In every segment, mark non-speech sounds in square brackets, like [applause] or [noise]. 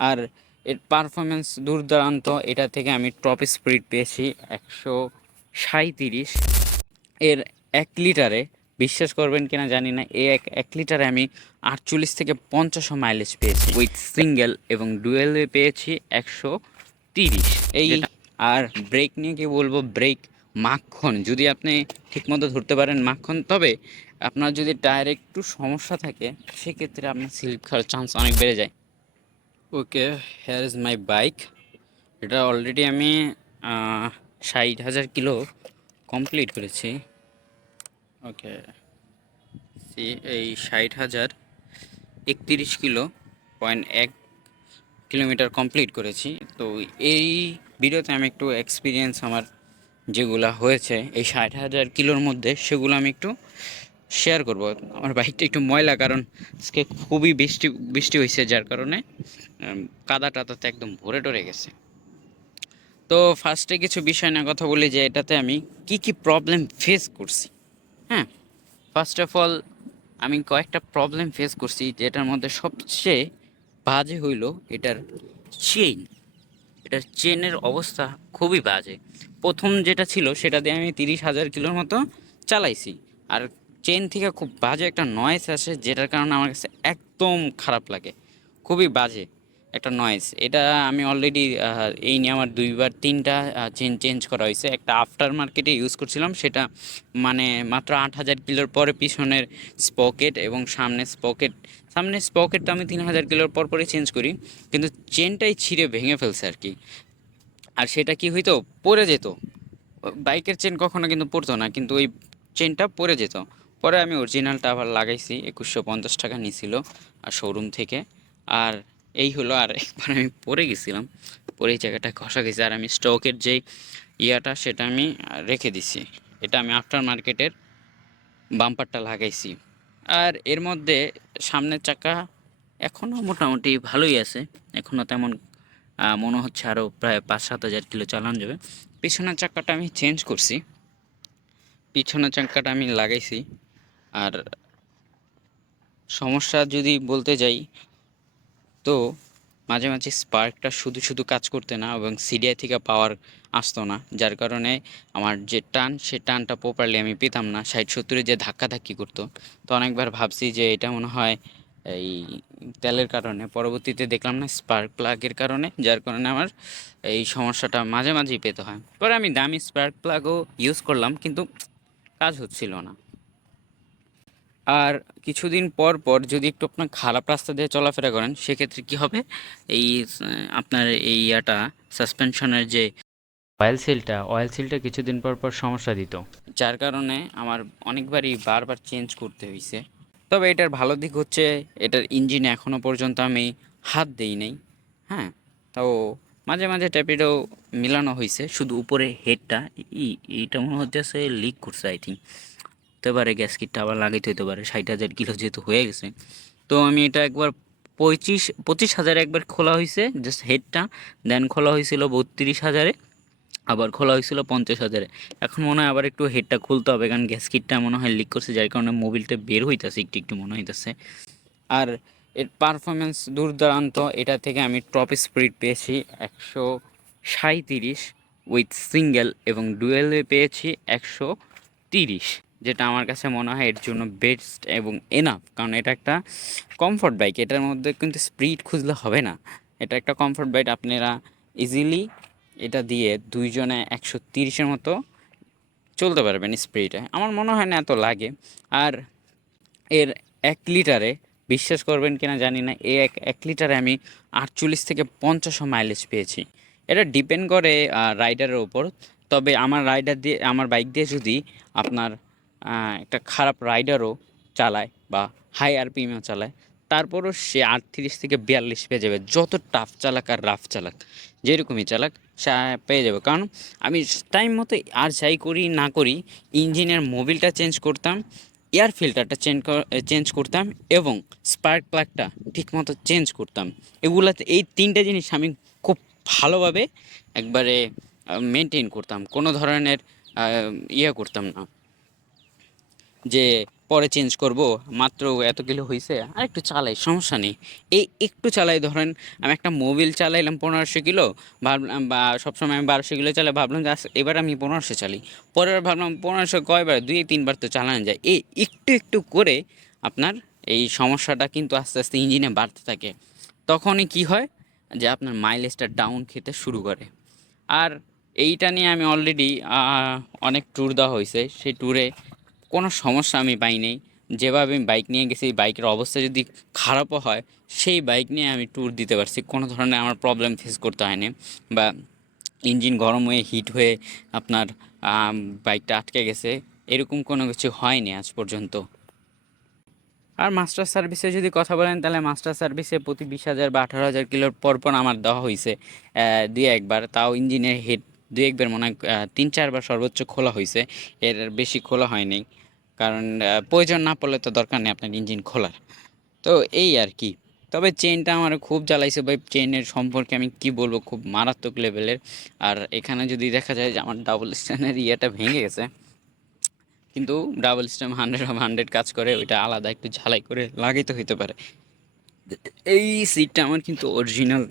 আর এর পারফরমেন্স দুর্দান্ত। এটা থেকে আমি টপ স্পিড পেয়েছি একশো সাঁইত্রিশ। এর এক লিটারে বিশ্বাস করবেন কিনা জানি না এই এক এক লিটারে আমি আটচল্লিশ থেকে পঞ্চাশ মাইলেজ পেয়েছি। উইথ সিঙ্গেল এবং ডুয়েলে পেয়েছি একশো তিরিশ। এই আর ব্রেক নিয়ে কি বলব? ব্রেক মাখন। যদি আপনি ঠিকমতো ধরতে পারেন মাখন তবে আপনার যদি টায়ারে একটু সমস্যা থাকে সেক্ষেত্রে আপনার স্লিপ খাওয়ার চান্স অনেক বেড়ে যায়। Okay here is my bike এটা অলরেডি আমি ষাট হাজার কিলো কমপ্লিট করেছি। ওকে সি এই ষাট হাজার একত্রিশ কিলো পয়েন্ট এক কিলোমিটার কমপ্লিট করেছি। তো এই ভিডিওতে আমি একটু এক্সপিরিয়েন্স আমার যেগুলো হয়েছে, এই ষাট হাজার কিলোর মধ্যে সেগুলো আমি একটু শেয়ার করব। আমার বাইকটা একটু ময়লা, কারণ আজকে খুবই বৃষ্টি বৃষ্টি হয়েছে যার কারণে কাদা টাদাতে একদম ভরে টরে গেছে। তো ফার্স্টে কিছু বিষয় না কথা বলি যে, এটাতে আমি কি কি প্রবলেম ফেস করছি। হ্যাঁ ফার্স্ট অফ অল আমি কয়েকটা প্রবলেম ফেস করছি, যেটার মধ্যে সবচেয়ে বাজে হইল এটার চেইন এটার চেনের অবস্থা খুবই বাজে। প্রথম যেটা ছিল, সেটা দিয়ে আমি তিরিশ হাজার কিলোর মতো চালাইছি। আর চেন থেকে খুব বাজে একটা নয়েস আসে, যেটার কারণে আমার কাছে একদম খারাপ লাগে। খুবই বাজে একটা নয়েজ এটা আমি অলরেডি এই নিয়ে আমার দুইবার তিনটা চেন চেঞ্জ করা হয়েছে। একটা আফটার মার্কেটে ইউজ করছিলাম, সেটা মানে মাত্র আট হাজার কিলোর পরে পিছনের স্পকেট এবং সামনে স্পকেট সামনের স্পকেটটা আমি তিন হাজার কিলোর পর পরে চেঞ্জ করি, কিন্তু চেনটাই ছিঁড়ে ভেঙে ফেলছে আর কি। আর সেটা কি হইতো? পড়ে যেত। বাইকের চেন কখনো কিন্তু পড়তো না, কিন্তু ওই চেনটা পড়ে যেত। পরে আমি অরিজিনালটা আবার লাগাইছি, একুশশো পঞ্চাশ টাকা নিছিল, আর শোরুম থেকে। আর এই হলো, আর একবার আমি পরে গেছিলাম, পরে এই জায়গাটা ঘষা গেছে, আর আমি স্টকের যেই ইয়াটা, সেটা আমি রেখে দিছি। এটা আমি আফটার মার্কেটের বাম্পারটা লাগাইছি। আর এর মধ্যে সামনের চাকা এখনও মোটামুটি ভালোই আছে। এখনও তেমন মনে হচ্ছে আরও প্রায় পাঁচ সাত হাজার কিলো চালান যাবে। পিছনের চাকাটা আমি চেঞ্জ করছি। পিছনের চাকাটা আমি লাগাইছি। আর সমস্যা যদি বলতে যাই, তো মাঝে মাঝে স্পার্কটা শুধু শুধু কাজ করতে না এবং সিডিআই থেকে পাওয়ার আসতো না। যার কারণে আমার যে টান, সে টানটা প্রপারলি আমি পেতাম না। ষাট সত্তরে যে ধাক্কা ধাক্কি করতো, তো অনেকবার ভাবছি যে এটা মনে হয় এই তেলের কারণে। পরবর্তীতে দেখলাম না স্পার্ক প্লাগের কারণে, যার কারণে আমার এই সমস্যাটা মাঝে মাঝেই পেতে হয়। পরে আমি দামি স্পার্ক প্লাগও ইউজ করলাম, কিন্তু কাজ হচ্ছিল না। আর কিছুদিন পর পর যদি একটু আপনার খারাপ রাস্তা দিয়ে চলাফেরা করেন সেক্ষেত্রে কি হবে? এই আপনার এই ইয়াটা সাসপেনশনের যে অয়েল সিলটা অয়েল সিলটা কিছুদিন পর পর সমস্যা দিত। যার কারণে আমার অনেকবারই বারবার চেঞ্জ করতে হয়েছে তবে এটার ভালো দিক হচ্ছে এটার ইঞ্জিনে এখনও পর্যন্ত আমি হাত দেই নাই হ্যাঁ? তাও মাঝে মাঝে ট্যাপিটাও মিলানো হয়েছে শুধু উপরে হেডটা এইটা মনে হচ্ছে লিক করছে আই থিঙ্ক হতে পারে গ্যাস কিটটা আবার লাগাইতে হতে পারে, ষাট হাজার কিলো যেহেতু হয়ে গেছে। তো আমি এটা একবার পঁচিশ পঁচিশ হাজারে একবার খোলা হয়েছে জাস্ট হেডটা দেন খোলা হয়েছিল বত্রিশ হাজারে, আবার খোলা হয়েছিল পঞ্চাশ হাজারে। এখন মনে হয় আবার একটু হেডটা খুলতে হবে, কারণ গ্যাস কিটটা মনে হয় লিক করছে, যার কারণে মোবিলটা বের হইতেছে, একটু একটু মনে হইতেছে। আর এর পারফরমেন্স দুর্দান্ত, এটা থেকে আমি টপ স্পিড পেয়েছি একশো সাঁইত্রিশ উইথ সিঙ্গেল এবং ডুয়েলে পেয়েছি একশো তিরিশ। যেটা আমার কাছে মনে হয় এর জন্য বেস্ট এবং এনাফ কারণ এটা একটা কমফোর্ট বাইক এটার মধ্যে কিন্তু স্পিড খুঁজলে হবে না। এটা একটা কমফোর্ট বাইক আপনারা ইজিলি এটা দিয়ে দুইজনে একশো তিরিশের মতো চলতে পারবেন স্পিডে আমার মনে হয় না এত লাগে। আর এর এক লিটারে, বিশ্বাস করবেন কিনা জানি না, এ এক এক লিটারে আমি আটচল্লিশ থেকে পঞ্চাশ মাইলেজ পেয়েছি। এটা ডিপেন্ড করে রাইডারের ওপর তবে আমার রাইডার দিয়ে, আমার বাইক দিয়ে যদি আপনার একটা খারাপ রাইডারও চালায় বা হাই আরপিএমও চালায়। তারপরও সে আটত্রিশ থেকে বিয়াল্লিশ পেয়ে যাবে। যত টাফ চালাক আর রাফ চালাক, যেরকমই চালাক, সে পেয়ে যাবে। কারণ আমি টাইম মতো আর যাই করি, না করি ইঞ্জিনের মোবিলটা চেঞ্জ করতাম এয়ার ফিল্টারটা চেঞ্জ চেঞ্জ করতাম এবং স্পার্ক প্লাগটা ঠিকমতো চেঞ্জ করতাম। এগুলাতে এই তিনটে জিনিস আমি খুব ভালোভাবে একবারে মেনটেন করতাম। কোনো ধরনের ইয়ে করতাম না। যে পরে চেঞ্জ করব, মাত্র এত কিলো হয়েছে আর একটু চালাই, সমস্যা নেই। এই একটু চালাই, ধরেন আমি একটা মোবিল চালাইলাম পনেরোশো কিলো, ভাবলাম বা সবসময় আমি বারোশো কিলো চালাই, ভাবলাম যে এবার আমি পনেরোশো চালি। পরের ভাবলাম পনেরোশো কয়বার, দুই, তিনবার তো চালানো যায়। এই একটু একটু করে আপনার এই সমস্যাটা কিন্তু আস্তে আস্তে ইঞ্জিনে বাড়তে থাকে। তখনই কি হয়? যে আপনার মাইলেজটা ডাউন খেতে শুরু করে। আর এইটা নিয়ে আমি অলরেডি অনেক ট্যুর দেওয়া হয়েছে সেই ট্যুরে কোনো সমস্যা আমি পাইনি যেভাবে আমি বাইক নিয়ে গেছি বাইকের অবস্থা যদি খারাপও হয়, সেই বাইক নিয়ে আমি ট্যুর দিতে পারছি। কোনো ধরনের আমার প্রবলেম ফেস করতে হয়নি বা ইঞ্জিন গরম হয়ে হিট হয়ে আপনার বাইকটা আটকে গেছে, এরকম কোনো কিছু হয়নি আজ পর্যন্ত। আর মাস্টার সার্ভিসে যদি কথা বলেন, তাহলে মাস্টার সার্ভিসে প্রতি বিশ হাজার বা আঠারো হাজার কিলোর পর পর আমার দেওয়া হয়েছে দুই একবার। তাও ইঞ্জিনের হেড দুই একবার মনে হয় তিন চারবার সর্বোচ্চ খোলা হয়েছে এর বেশি খোলা হয়নি কারণ প্রয়োজন না পড়লে তো দরকার নেই আপনার ইঞ্জিন খোলার। তো এই আর কি। তবে চেনটা আমার খুব জ্বালাইছে ভাই। চেনের সম্পর্কে আমি কি বলব? খুব মারাত্মক লেভেলের। আর এখানে যদি দেখা যায় যে আমার ডাবল স্ট্যান্ডের ইয়েটা ভেঙে গেছে, কিন্তু ডাবল স্ট্যাম হান্ড্রেড অফ হান্ড্রেড কাজ করে, ওইটা আলাদা একটু ঝালাই করে লাগাইতে হইতে পারে। এই সিটটা আমার কিন্তু অরিজিনাল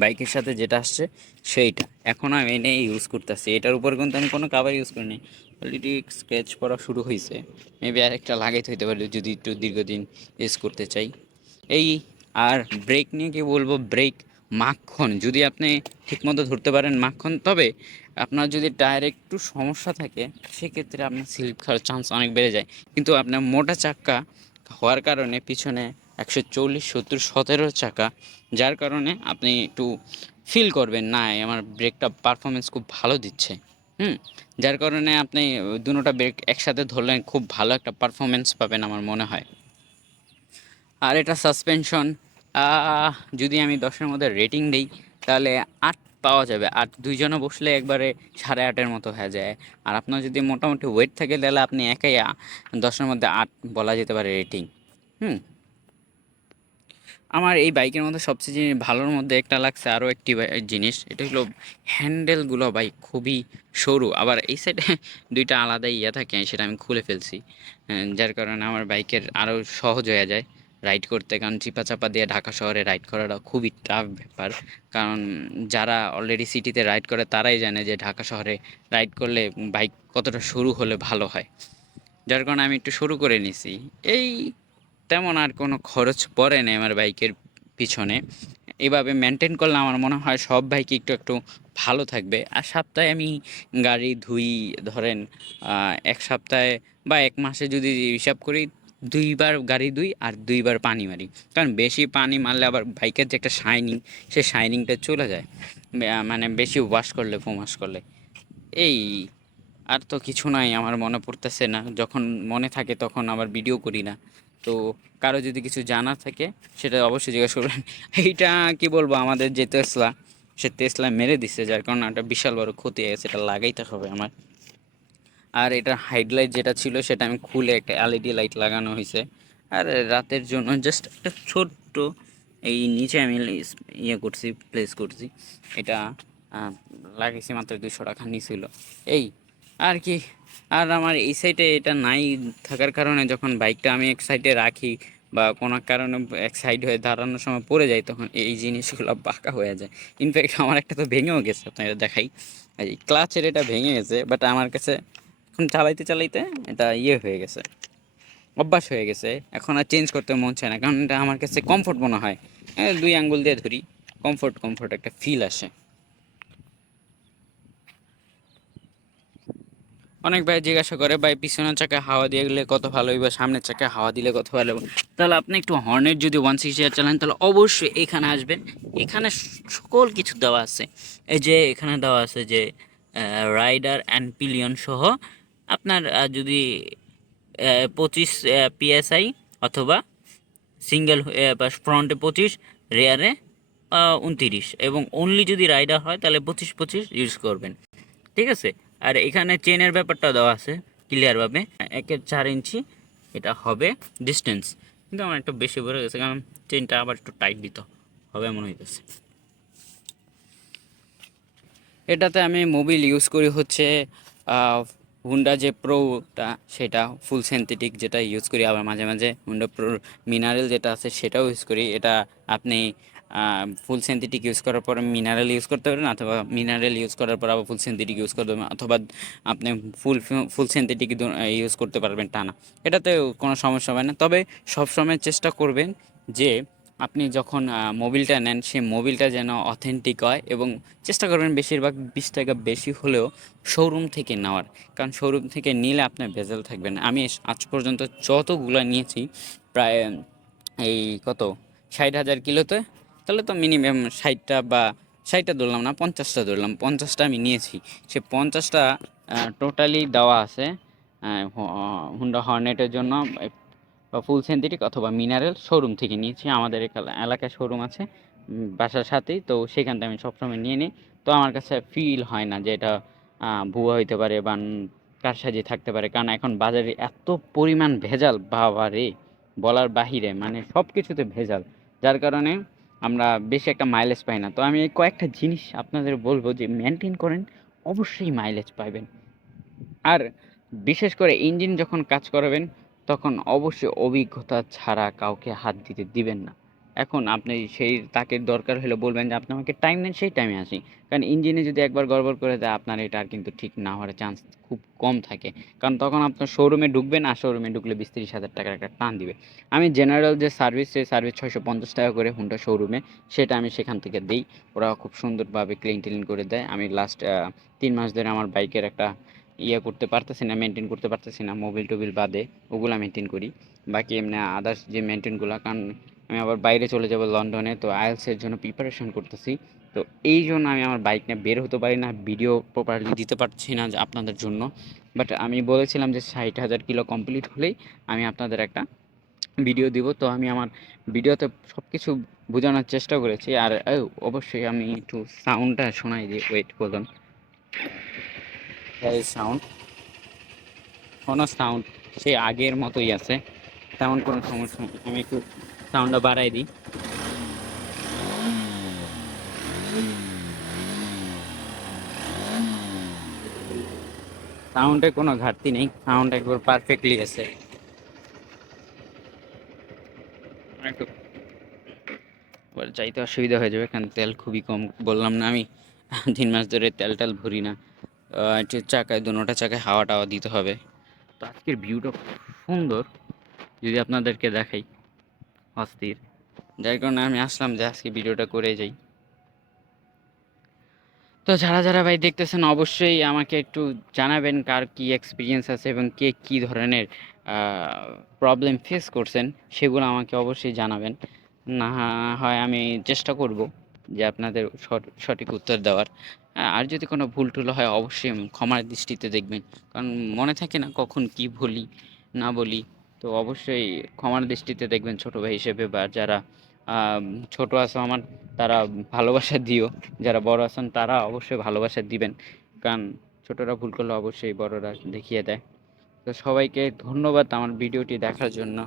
বাইকের সাথে যেটা আসছে, সেইটা। এখন আমি এনে ইউজ করতেছি। এটার উপর কিন্তু আমি কোনো কাভার ইউজ করিনি। অলরেডি স্কেচ করা শুরু হয়েছে মেবি আরেকটা লাগাইতে হইতে পারে যদি একটু দীর্ঘদিন ইউজ করতে চাই। এই আর ব্রেক নিয়ে কি বলব? ব্রেক মাখন। যদি আপনি ঠিকমতো ধরতে পারেন মাখন, তবে আপনার যদি টায়ার একটু সমস্যা থাকে, সেক্ষেত্রে আপনার স্লিপ খাওয়ার চান্স অনেক বেড়ে যায়। কিন্তু আপনার মোটা চাক্কা হওয়ার কারণে পিছনে একশো চল্লিশ, সত্তর, সতেরো চাকা। যার কারণে আপনি একটু ফিল করবেন, না আমার ব্রেকটা পারফরমেন্স খুব ভালো দিচ্ছে। হুম? যার কারণে আপনি দুটোটা ব্রেক একসাথে ধরলেন খুব ভালো একটা পারফরমেন্স পাবেন আমার মনে হয়। আর এটা সাসপেনশন যদি আমি দশের মধ্যে রেটিং দিই, তাহলে আট পাওয়া যাবে। আট দুইজনে বসলে একবারে সাড়ে আটের মতো হয়ে যায়। আর আপনার যদি মোটামুটি ওয়েট থাকে, তাহলে আপনি একাই দশের মধ্যে আট বলা যেতে পারে রেটিং হুম? আমার এই বাইকের মধ্যে সবচেয়ে ভালোর মধ্যে একটা লাগছে আরও একটি জিনিস, এটা হলো হ্যান্ডেলগুলো বাইক খুবই সরু। আবার এই সাইডে [laughs] দুইটা আলাদা ইয়ে থাকে, সেটা আমি খুলে ফেলছি। যার কারণে আমার বাইকের আরও সহজ হয়ে যায় রাইড করতে। কারণ চিপা চাপা দিয়ে ঢাকা শহরে রাইড করাটা খুবই টাফ ব্যাপার। কারণ যারা অলরেডি সিটিতে রাইড করে, তারাই জানে যে ঢাকা শহরে রাইড করলে বাইক কতটা সরু হলে ভালো হয়। যার কারণে আমি একটু শুরু করে নিছি। এই তেমন আর কোনো খরচ পড়ে না আমার বাইকের পিছনে। এভাবে মেনটেন করলে আমার মনে হয় সব বাইক একটু একটু ভালো থাকবে। আর সপ্তাহে আমি গাড়ি ধুই, ধরেন এক সপ্তাহে বা এক মাসে যদি হিসাব করি, দুইবার গাড়ি ধুই আর দুইবার পানি মারি। কারণ বেশি পানি মারলে আবার বাইকের যে একটা শাইনিং সে শাইনিংটা চলে যায়। মানে বেশি ওয়াশ করলে ফোমাশ করলে। এই আর তো কিছু নাই, আমার মনে পড়তেছে না। যখন মনে থাকে তখন আবার ভিডিও করি না। তো কারও যদি কিছু জানার থাকে, সেটা অবশ্যই জিজ্ঞেস করবেন। এইটা কি বলব, আমাদের যে তেসলা সে তেসলা মেরে দিচ্ছে যার কারণে একটা বিশাল বড় ক্ষতি হয়ে গেছে, এটা লাগাইতে হবে আমার। আর এটা হাইডলাইট যেটা ছিল, সেটা আমি খুলে একটা এলইডি লাইট লাগানো হয়েছে। আর রাতের জন্য জাস্ট একটা ছোট্ট এই নিচে আমি ইয়ে করছি প্লেস করছি। এটা লাগিয়েছি মাত্র দুশো টাকা নিছিল এই আর কি। আর আমার এই সাইডে এটা নাই থাকার কারণে যখন বাইকটা আমি এক সাইডে রাখি বা কোনো কারণে এক সাইড হয়ে দাঁড়ানোর সময় পড়ে যায় তখন এই জিনিসগুলো বাঁকা হয়ে যায়। ইনফ্যাক্ট আমার একটা তো ভেঙেও গেছে আপনাদের দেখাই। এই ক্লাচের এটা ভেঙে গেছে বাট আমার কাছে এখন চালাইতে চালাইতে এটা ইয়ে হয়ে গেছে অভ্যাস হয়ে গেছে। এখন আর চেঞ্জ করতে মন চায় না কারণ এটা আমার কাছে কমফোর্ট মনে হয়। এ, দুই আঙ্গুল দিয়ে ধরি কমফোর্ট কমফোর্ট একটা ফিল আসে। অনেক ভাই জিজ্ঞাসা করে, ভাই, পিছনের চাকায় হাওয়া দিয়ে গেলে কত ভালো হইবে? সামনের চাকায় হাওয়া দিলে কত ভালো তাহলে আপনি একটু হর্নের যদি ওয়ান সিক্সটি আর চালান, তাহলে অবশ্যই এখানে আসবেন। এখানে সকল কিছু দেওয়া আছে। এই যে এখানে দেওয়া আছে যে রাইডার অ্যান্ড পিলিয়ন সহ আপনার যদি পঁচিশ পিএসআই অথবা সিঙ্গেল বা ফ্রন্টে পঁচিশ রেয়ারে উনতিরিশ এবং অনলি যদি রাইডার হয়, তাহলে পঁচিশ পঁচিশ ইউজ করবেন। ঠিক আছে? আর এখানে চেনের ব্যাপারটা দেওয়া আছে ক্লিয়ারভাবে একের চার ইঞ্চি, এটা হবে ডিস্টেন্স কিন্তু আমার একটু বেশি বেড়ে গেছে, কারণ চেনটা আবার একটু টাইট দিতে হবে মনে হইতেছে। এটাতে আমি মোবিল ইউজ করি হচ্ছে হুন্ডা যে প্রোটা সেটা ফুল সিনথেটিক যেটা ইউজ করি। আবার মাঝে মাঝে হুন্ডা প্রো মিনারেল যেটা আছে, সেটাও ইউজ করি। এটা আপনি ফুল সিনথেটিক ইউজ করার পর মিনারেল ইউজ করতে পারেন অথবা মিনারেল ইউজ করার পর আবার ফুল সিনথেটিক ইউজ করতে পারবেন অথবা আপনি ফুল ফুল সিনথেটিক ইউজ করতে পারবেন টানা। এটাতে কোনো সমস্যা হবে না। তবে সবসময় চেষ্টা করবেন যে আপনি যখন মোবিলটা নেন সেই মোবিলটা যেন অথেন্টিক হয় এবং চেষ্টা করবেন বেশিরভাগ বিশ টাকা বেশি হলেও শোরুম থেকে নেওয়ার। কারণ শোরুম থেকে নিলে আপনার ভেজাল থাকবে না। আমি আজ পর্যন্ত যতগুলো নিয়েছি, প্রায়, এই কত? ষাট হাজার কিলোতে তাহলে তো মিনিমাম ষাটটা বা ষাটটা ধরলাম না, পঞ্চাশটা ধরলাম। পঞ্চাশটা আমি নিয়েছি। সে পঞ্চাশটা টোটালি দেওয়া আছে হুন্ডা হর্নেটের জন্য, বা ফুল সেন্থেটিক অথবা মিনারেল শোরুম থেকে নিয়েছি। আমাদের এলাকায় শোরুম আছে বাসার সাথেই। তো সেখান থেকে আমি সবসময় নিয়ে নিই। তো আমার কাছে ফিল হয় না যে এটা ভুয়া হইতে পারে বা ন- কারসাজি থাকতে পারে। কারণ এখন বাজারে এত পরিমাণ ভেজাল বাবা রে বলার বাহিরে। মানে সব কিছুতে ভেজাল। যার কারণে আমরা বেশি একটা মাইলেজ পাই না। তো আমি কয়েকটা জিনিস আপনাদের বলব যে মেনটেন করেন, অবশ্যই মাইলেজ পাবেন আর বিশেষ করে ইঞ্জিন যখন কাজ করাবেন, তখন অবশ্যই অভিজ্ঞতা ছাড়া কাউকে হাত দিতে দিবেন না। এখন আপনি সেই তাকে দরকার হলে বলবেন যে, আপনি আমাকে টাইম দেন সেই টাইমে আসি। কারণ ইঞ্জিনে যদি একবার গড়বড় করে দেয় আপনার এটা আর কিন্তু ঠিক না হওয়ার চান্স খুব কম থাকে। কারণ তখন আপনার শোরুমে ঢুকবেন আর শোরুমে ঢুকলে বিশ তিরিশ হাজার টাকার একটা টান দিবে। আমি জেনারেল যে সার্ভিস সেই সার্ভিস ছয়শো পঞ্চাশ টাকা করে হুন্ডা শোরুমে সেটা আমি সেখান থেকে দিই। ওরা খুব সুন্দরভাবে ক্লিন টিলিন করে দেয়। আমি লাস্ট তিন মাস ধরে আমার বাইকের একটা ইয়ে করতে পারতেছি না মেনটেন করতে পারতেছি না মোবিল টোবিল বাদে, ওগুলো মেনটেন করি। বাকি এমনি আদার্স যে মেনটেনগুলো কারণ আমি আবার বাইরে চলে যাব লন্ডনে, তো আইএলসের জন্য প্রিপারেশন করতেছি। তো এই জন্য আমি আমার বাইক নিয়ে বের হতে পারি না ভিডিও প্রপারলি দিতে পারছি না আপনাদের জন্য। বাট আমি বলেছিলাম যে ষাট হাজার কিলো কমপ্লিট হলেই আমি আপনাদের একটা ভিডিও দিব। তো আমি আমার ভিডিওতে সব কিছু বোঝানোর চেষ্টা করেছি। আর অবশ্যই আমি একটু সাউন্ডটা শোনাই দিই। ওয়েট করুন সাউন্ড কোনো সাউন্ড সে আগের মতোই আছে। তেমন কোনো সমস্যা আমি একটু সাউন্ডটা বাড়াই দিই। সাউন্ডে কোনো ঘাটতি নেই সাউন্ড একবার পারফেক্টলি আছে। এবার যাইতে অসুবিধা হয়ে যাবে, কারণ তেল খুবই কম। বললাম না আমি, তিন মাস ধরে তেল টেল ভরি না। একটু চাকায়, দুনোটা চাকায় হাওয়া টাওয়া দিতে হবে। তো আজকের ভিউটা সুন্দর। যদি আপনাদেরকে দেখাই অস্থির। যার কারণে আমি আসলাম যে আজকে ভিডিওটা করে যাই। তো যারা যারা ভাই দেখতেছেন, অবশ্যই আমাকে একটু জানাবেন কার কি এক্সপিরিয়েন্স আছে এবং কে কি ধরনের প্রবলেম ফেস করছেন, সেগুলো আমাকে অবশ্যই জানাবেন। না হয় আমি চেষ্টা করব যে আপনাদের সঠ- সঠিক উত্তর দেওয়ার। আর যদি কোনো ভুল টুল হয়, অবশ্যই ক্ষমার দৃষ্টিতে দেখবেন। কারণ মনে থাকে না কখন কি বলি, না বলি। তো অবশ্যই ক্ষমার দৃষ্টিতে দেখবেন ছোটো ভাই হিসেবে বা যারা ছোট আছো আমার, তারা ভালোবাসা দিও। যারা বড় আছেন তারা অবশ্যই ভালোবাসা দিবেন। কারণ ছোটরা ভুল করলে অবশ্যই বড়রা দেখিয়ে দেয়। তো সবাইকে ধন্যবাদ আমার ভিডিওটি দেখার জন্য।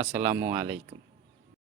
আসসালামু আলাইকুম।